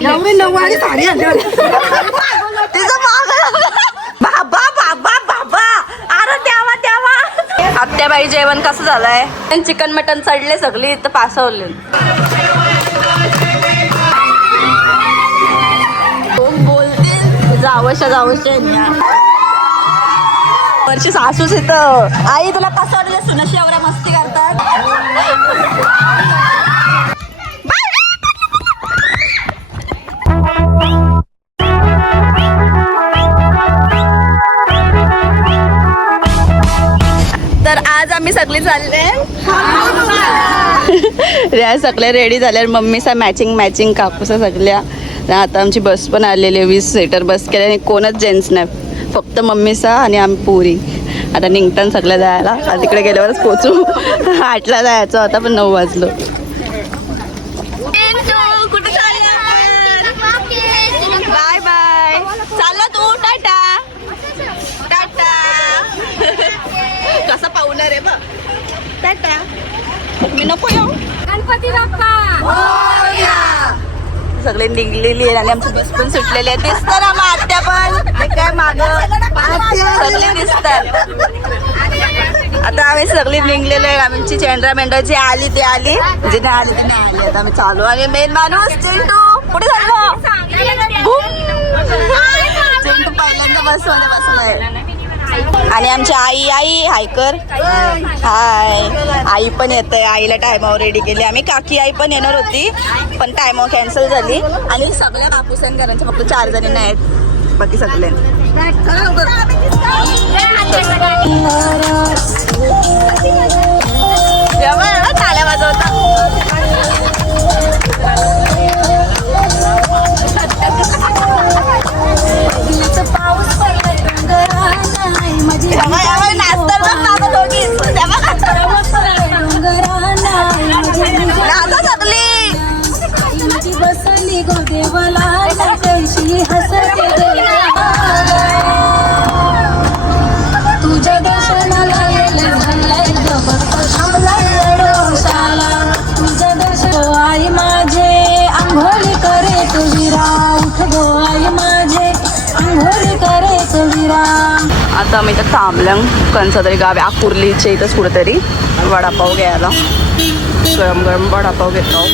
एवढी नऊवारी साडी आणली तिचं बाबा बाबा बाबा अरे द्यावा द्यावा. आत्याबाई जेवण कसं झालंय? चिकन मटन चढले सगळी इथं पासवले. बोलते जावशा वर्षी सासूच इथं. आई तुला कसं वाटलं? सुनाशी एवढ्या मस्ती करतात. तर आज आम्ही सगळी चालले रे, सगळे रेडी झाल्या. मम्मीचा मॅचिंग कापूसा सगळ्या. आता आमची बस पण आलेली 20 सीटर बस केली आणि कोणच जेंट्स नाही, फक्त मम्मीचा आणि आम्ही पुरी. आता निघताना सगळं जायला. आता तिकडे गेल्यावरच पोचू. 8ला जायचं होता पण 9 वाजलो. Bye bye. चालला तू? टाटा टाटा. कसं पाहुणार आहे बा. टाटा. मी नको येऊ. गणपती बाप्पा सगळे निघलेली आहे आणि आमची बस पण सुटलेली आहे. दिसतं ना मग आत्या पण ते काय माग सगळे दिसतात. आता आम्ही सगळी निघलेलो आहे. आमची चेंड्रा मेंढरा जी आली ती आली, जी नाही आली ती नाही आली. आता आम्ही चालू. आणि मेन माणूस चिंटू कुठे चाललो? चिंटू पहिल्यांदा बसमध्ये बसलाय. आणि आमची आई हायकर हाय. आई पण येत आहे. आईला टायमावर रेडी केली आम्ही. काकी आई पण येणार होती पण टायमावर कॅन्सल झाली. आणि सगळ्या बापूसन घरांचे फक्त 4 जणी नाही आहेत, बाकी सगळे. टाळ्या वाजवता. तुझ्या दर्शनाला तुझ्या दर्शन आई माझे आंघोळी करे तुझीरा. उठ गो आई माझे आंघोळी करे तुझीरा. आता आम्ही इथं थांबलं कोणचं तरी गाव आकुर्लीच्या इथंच कुठेतरी वडापाव घ्यायला. गरम गरम वडापाव घेतो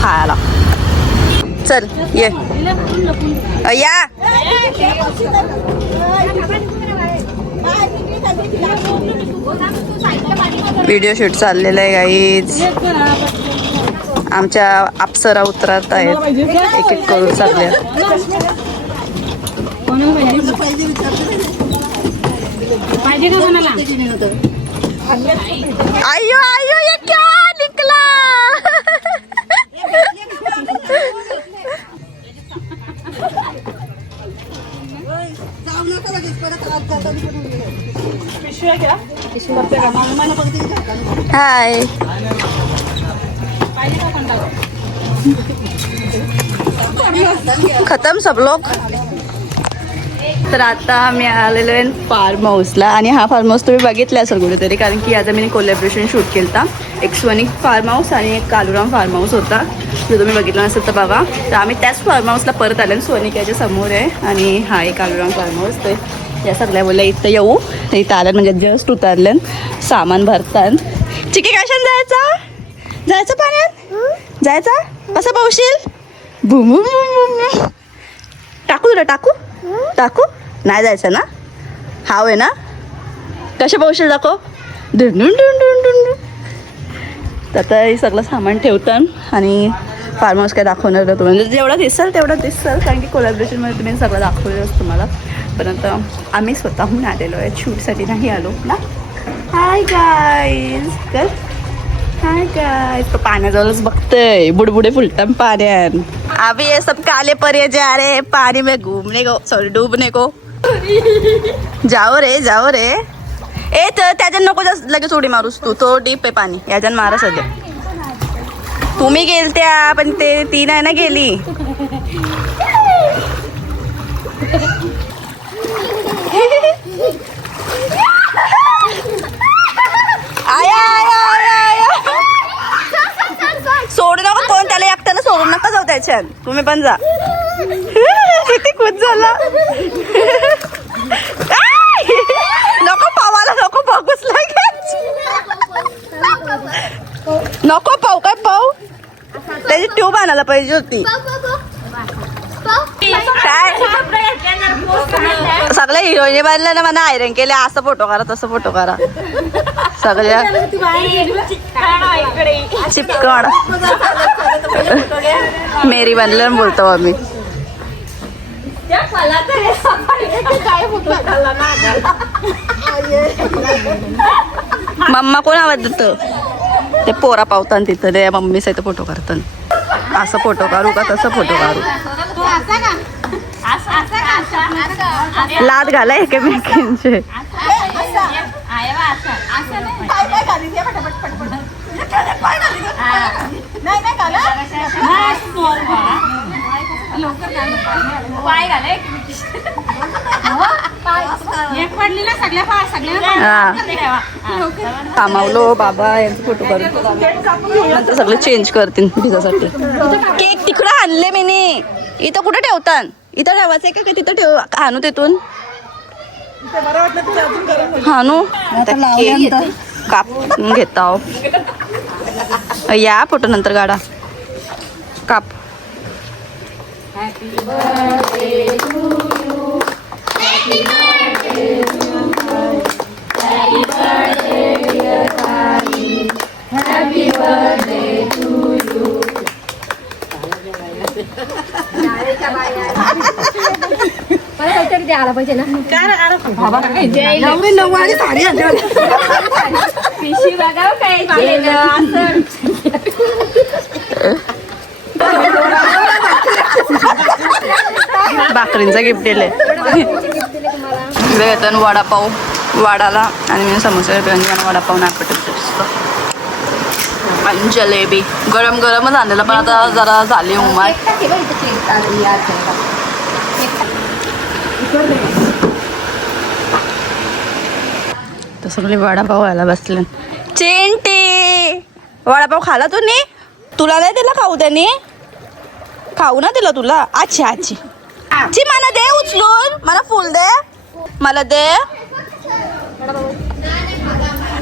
खायला. चल ये या. व्हिडिओ शूट चाललेलं आहे गाईज. आमच्या अप्सरा उतरत आहेत एक एक करून सगळ्या. आयो आयो ये क्या निकला. हाय. खतम सब लोग. तर आता आम्ही आलेलो आहे फार्म हाऊसला. आणि हा फार्म हाऊस तुम्ही बघितला असेल कुठेतरी, कारण की आज आम्ही कोलॅबरेशन शूट केलं होता. एक स्वनिक फार्म हाऊस आणि एक कालुराम फार्म हाऊस होता. जर तुम्ही बघितलं नसेल तर बघा. तर आम्ही त्याच फार्म हाऊसला परत आलो. स्वनिक याच्या समोर आहे आणि हा एक कालुराम फार्म हाऊस. तर या सगळ्या बोलल्या इथं येऊ. तर इथं आल्यात म्हणजे जस्ट उतरलं, सामान भरतात. चिकी कशाने जायचं पाण्यात जायचा कसं पावशील. बुम टाकू तुला टाकू नाही जायचं ना. हाव आहे ना. कशा पावशील दाखव. आता हे सगळं सामान ठेवतात आणि फार्म हाऊस काय दाखवणार का तुम्हाला. जेवढं दिसल तेवढं दिसल, कारण की कोलॅबरेशनमध्ये तुम्ही सगळं दाखवलेलंच तुम्हाला. पण आता आम्ही स्वतःहून आलेलो आहे, शूटसाठी नाही आलो ना. Hi guys. कर हाय गाइस. तो पाण्याजवळच बघतोय, बुडबुडे फुलटम पाण्यात. अभी ये सब काले परिये जा रहे पानी में घूमने को, सॉरी डूबने को. जाओ रे ए तर त्याच्यात नको लगेच उडी मारूस तू. तो डीप आहे पाणी, याच्यात मारा सध्या. तुम्ही गेलत्या पण ती नाही ना गेली. सोडू नका कोण, त्याला एकट्याला सोडून नका जाऊ त्याच्यात. तुम्ही पण जा. किती खुश झाला. नको पावाला, नको बघूच लागेल. नको पाव, काय पाव त्याची ट्यूब आणायला पाहिजे होती. काय सगळ्या हिरोईनी बांधल्या ना मला आयरन केले. असं फोटो करा, तसं फोटो करा. सगळ्या चिपकण मेरी बनल्या बोलतो आम्ही. मम्मा कोण आवाज देतो. ते पोरा पावताना तिथं ते मम्मी सहित फोटो करताना. असं फोटो काढू का तसं फोटो काढू. लाद घाला एकमेकींचे. कामावलो बाबा यांचे फोटो काढून नंतर सगळे चेंज करतील भिजासाठी. केक तिकडं आणले मी. इथं कुठं ठेवतात. इथं ठेवायचं का तिथं ठेव. आणू तिथून हानू कापून घेता. या फोटो नंतर गाडा काप. काहीतरी द्यायला पाहिजे ना. पिशी बघा काय भाकरींचा गिफ्ट दिले. इकडे येतात वडापाव वाडाला आणि मी समोसा वडापाव नाही पटत आणि जलेबी गरम गरमच आणलेला पण आता जरा झाली उमाय. तर सगळे वडापाव व्हायला बसले. चिंटी वडापाव खाला तू नी. तुला नाही दिला खाऊ त्याने. खाऊ ना दिला तुला. अच्छा आजी आजी मला दे उचलून. मला फुल दे. मला दे.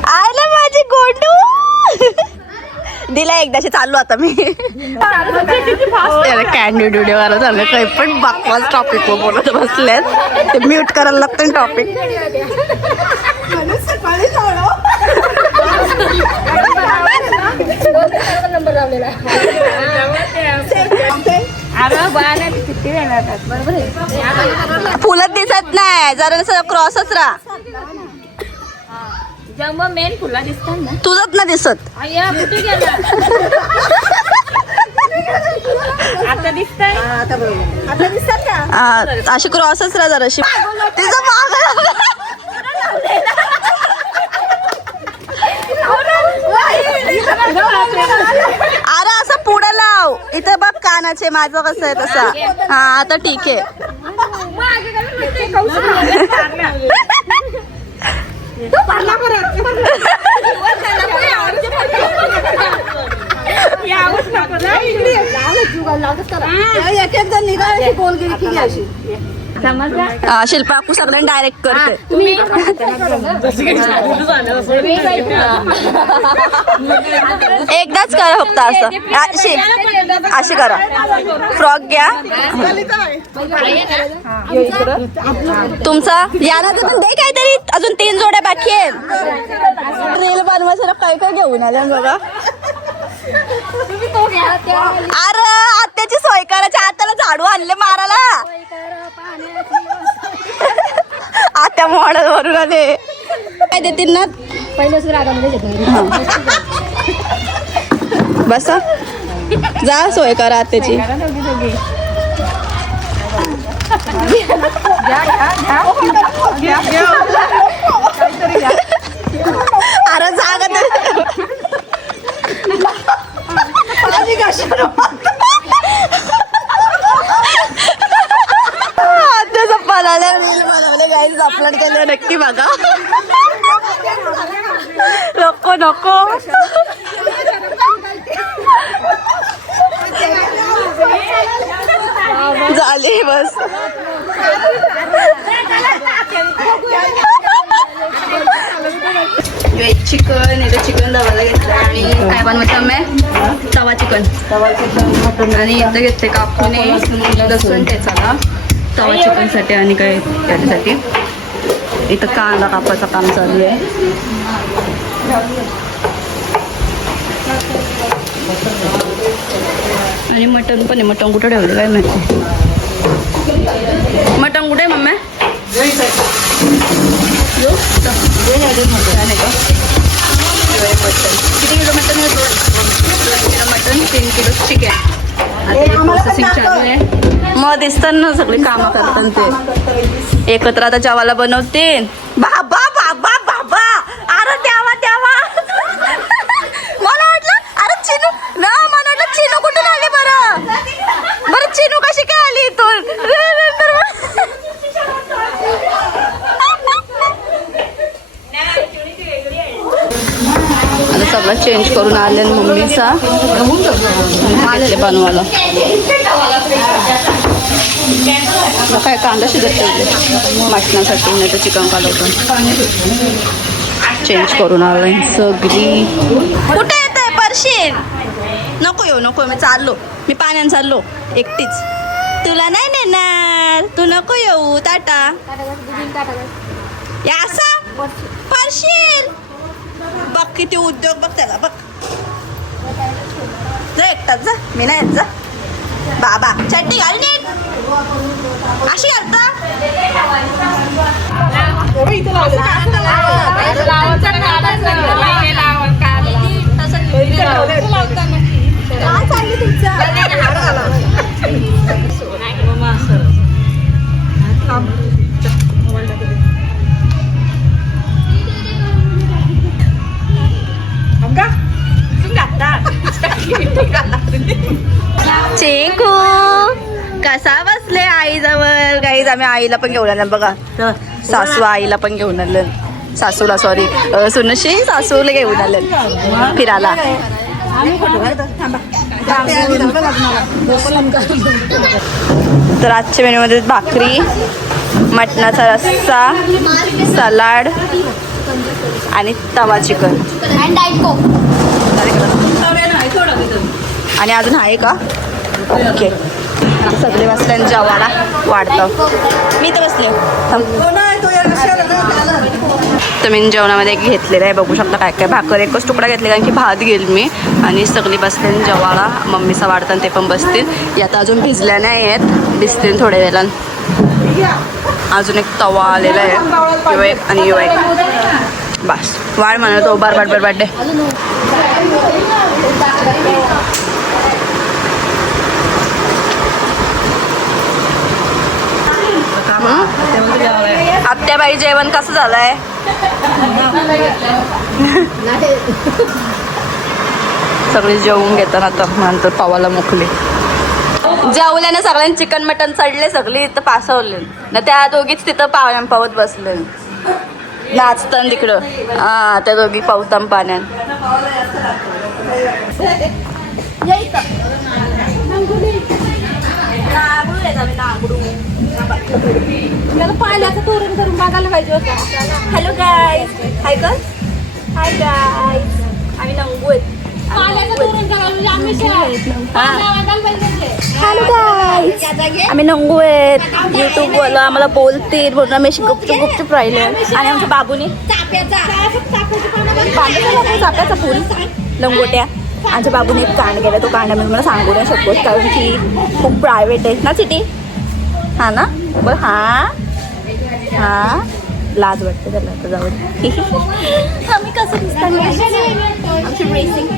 आयला माझी गोंडू. दिला एकदाशी. चालू आता मी कॅन्डिड व्हिडिओ वाला झालं. काही पण बाकवास टॉपिक वर बोलत बसल्यात. ते म्यूट करायला लागतं टॉपिक. नंबर लावलेला. फुलत दिसत नाही. जरा क्रॉसच राहा. जेव्हा मेन फुला दिसतात ना तुझंच ना दिसत. कुठे गेला. आता दिसतंय. आता दिसतात का. अशी क्रॉसच राहा जराशी. तिचं माग अरे असं पुढे लाव. इथं बघ कानाचे. माझं कसं आहे तसं. हा आता ठीक आहे. शिल्पा सगळ्यांना डायरेक्ट करते. एकदाच करा फक्त असं. अशी करा. फ्रॉक घ्या तुमचा. याला पण दे काहीतरी. अजून 3 जोड्या बाकी आहेत. रील बनवायचं काय काय घेऊन आल्या बघा. अरे आत्याची सोय करायची. आत्याला झाडू आणले मारायला. आत्या मॉडेल वरून आले. काय देतील ना पहिल्याच रागामध्ये बसा. जा सोय करा आत्याची. अरे जागा आत्याचा पणाला रील बनवले. गाईज अपलोड केले नक्की बघा. नको नको. बस. व्हेज चिकन इथं चिकन दबायला घेतलं आणि काय बनवायचं आम्ही तवा चिकन आणि इथं घेतले कापूने लसूण ठेचाला तवा चिकनसाठी आणि काय त्याच्यासाठी इथं कांदा कापायचं काम चालू आहे. आणि मटण पण आहे. मटण कुठं ठेवलं काय माहिती. मटण कुठे आहे मम्मी? किती किलो मटन आहे? 2 किलो मटन 3 किलो चिकन. आता प्रोसेसिंग चालू आहे. मग दिसतात ना सगळे कामं करतात ते एकत्र आता जेवायला बनवते. बाबा बाबा बाबा अरे द्यावा द्यावा मला वाटलं अरे चिनू ना मला वाटलं चिनू कुठून आली बरं बरं चिनू कशी काय आली इथून. आता सगळं चेंज करून आले मम्मीचा घेतले बनवायला. काय कांदा शिजत ठेवले मटणासाठी नाही तर चिकन कालवतो. चेंज करून आलं सगळी. कुठे येत आहे परशीन? नको येऊ नको मी चाललो. मी पाण्यात चाललो एकटीच. तुला नाही नेणार. तू नको येऊ. टाटा या असा परशील. बघ किती उद्योग बघ त्याला बघ. जा एकटाच जा. मी नाही येत जा. बाबा चट्टी घाल नीट. अशी घालता चेकू कसा बसले आईजवळ. गाईज आम्ही आईला पण घेऊन आलं बघा. सासू आईला पण घेऊन आलं. सासूला सॉरी सुनशी सासूला घेऊन आलं फिरायला. तर आजच्या मेन्यूमध्ये भाकरी मटणाचा रस्सा सलाड आणि तवा चिकन आणि अजून आहे का. ओके सगळे बसले जेवायला वाढतं. मी तर बसले. तर मी जेवणामध्ये घेतलेलं आहे बघू शकता. काय काय भाकर एकच तुकडा घेतले कारण की भात घेईल मी. आणि सगळी बसले जेवायला. मम्मीचा वाढतं ते पण बसतील. यात अजून भिजल्या नाही आहेत. भिजतील थोड्या वेळानं. अजून एक तवा आलेला आहे यो एक आणि यो एक. बस वाढ म्हणतो बार बाट बाटे. आत्याबाई जेवण कसं झालंय? सगळे जेवून घेतात आता. नंतर पावाला मोकले जेवल्याने सगळ्यांनी चिकन मटन चढले. सगळी इथं पासवले ना. त्या दोघीच तिथं पावत बसले नाचताना तिकडं. हा त्या दोघी पावताम पाण्यात. पाण्याचं तोरण करून बघायला पाहिजे होतं. Hello guys. हाय कर. Hi guys. आम्ही नंगू आहेत. Hello guys. आम्ही नंगू आहेत. युट्यूबवाला आम्हाला बोलतील म्हणून आम्ही गुपचूप गुपचूप राहिले. आणि आमच्या बाबूने चाप्याचा फुल लंगोट्या आमच्या बाबूने एक कांड केला. तो कांड मी मला सांगू नाही शकत कारण की खूप प्रायव्हेट आहे ना सिटी. हा ना बरं. हा लाज वाटते त्याला आता जाऊ. आम्ही कसं दिसतात आमची ड्रेसिंग.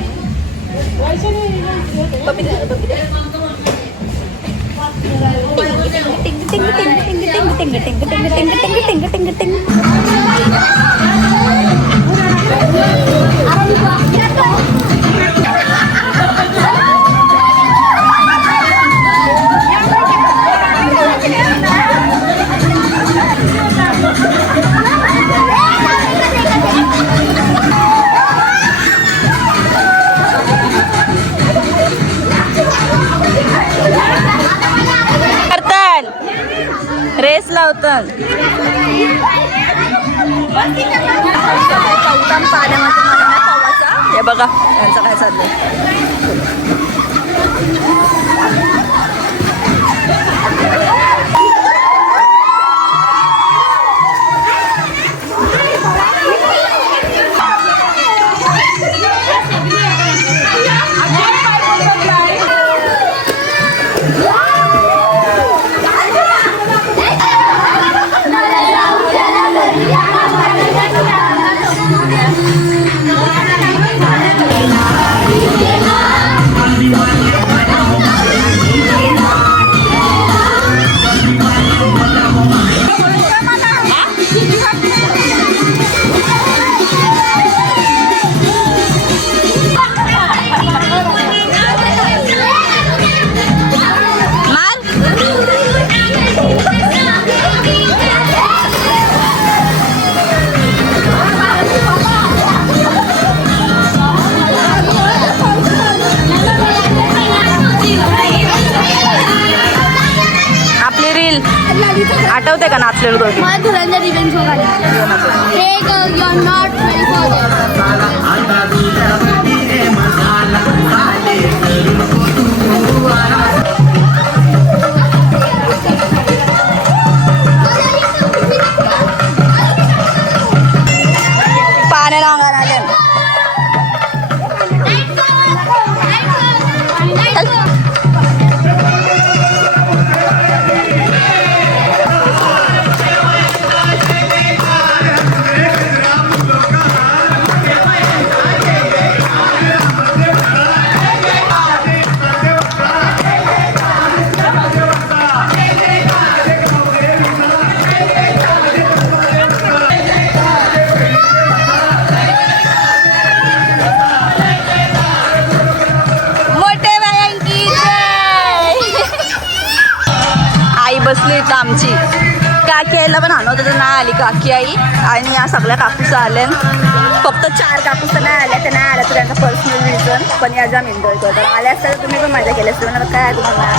रेस लावतात. गौतम पाण्यामध्ये मला नाही पवायचा. हे बघा यांचं काय चाललंय. आपली रील आठवते का नाचलेलो दोघी. मला धुरंधर रिव्हेंज बघायला हे you are not ready for पाण्याला अंगाला आले. आई बसली इथं आमची. काकी आईला पण आणत होतं, नाही आली काकी आई. आणि या सगळ्या काकूस आल्या. फक्त 4 काकूस तर नाही आल्या. त्या नाही आल्या तर त्यांचा पर्सनल रिझन. पण या जाम एन्जॉय करतात. आल्या असतात तर तुम्ही पण मजा केली असते. म्हणून काय तुम्हाला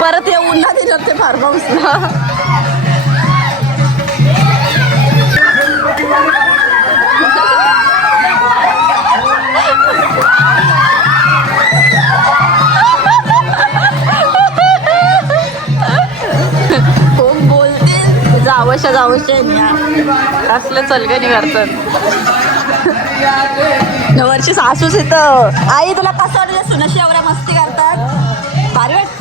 परत ये उन्हात येणार ते फार्म हाऊसला. कोण बोलते जावशा असलं चलगणी करतात. वर्षी सासूच येतं. आई तुला कसं वाटलं सुनाशी एवढ्या मस्ती करतात. भारी वाटतं.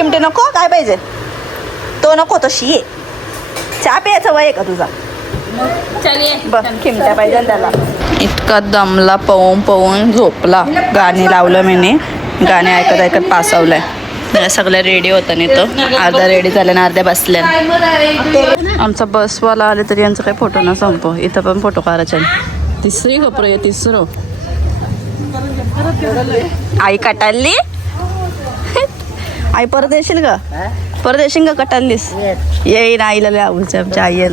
खिमटे नको काय पाहिजे तो नको तो शिये चहा प्यायचा वय आहे का तुझा बघ खिमट्या पाहिजे ना त्याला इतका दमला पवून पवून झोपला गाणी लावलं मी गाणे ऐकत ऐकत पासवलंय सगळं रेडी होतं नाही तो अर्धा रेडी झाल्या ना अर्ध्या बसल्या आमचा बसवाला आले तरी यांचा काही फोटो ना संपो इथं पण फोटो काढायचे तिसरी खबर आहे तिसरं आई कटाळली आई परत येशील का परत येशील का कटाळलीस येईन आईला लय आवडते आमच्या आई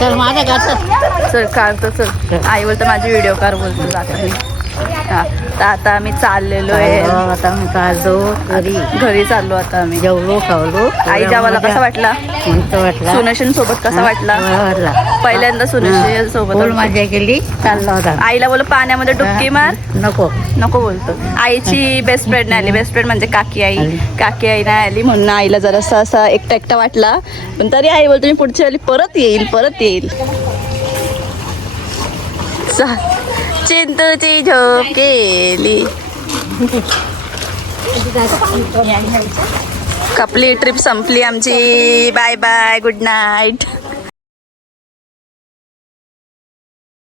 तर माझ्या घरचं चल काढतो चल आई बोलतो माझी व्हिडिओ कार बोलतो जाते हा तर आता आम्ही चाललेलो आहे आता मी काढलो घरी चाललो आता आम्ही जेवलो खावलो आई जावाला कसा वाटला वाटला सुनेशन सोबत कसा वाटला पहिल्यांदा सुनेशन सोबत मजा केली चालला होता आईला बोल पाण्यामध्ये डुबकी मार नको नको बोलतो आईची बेस्ट फ्रेंड नाही आली बेस्ट फ्रेंड म्हणजे काकी आई नाही आली म्हणून आईला जरासा असा एकटा एकटा वाटला पण तरी आई बोलतो मी पुढच्या वेळी परत येईल चिंतूची झोप केली कपली ट्रिप संपली आमची बाय बाय गुड नाईट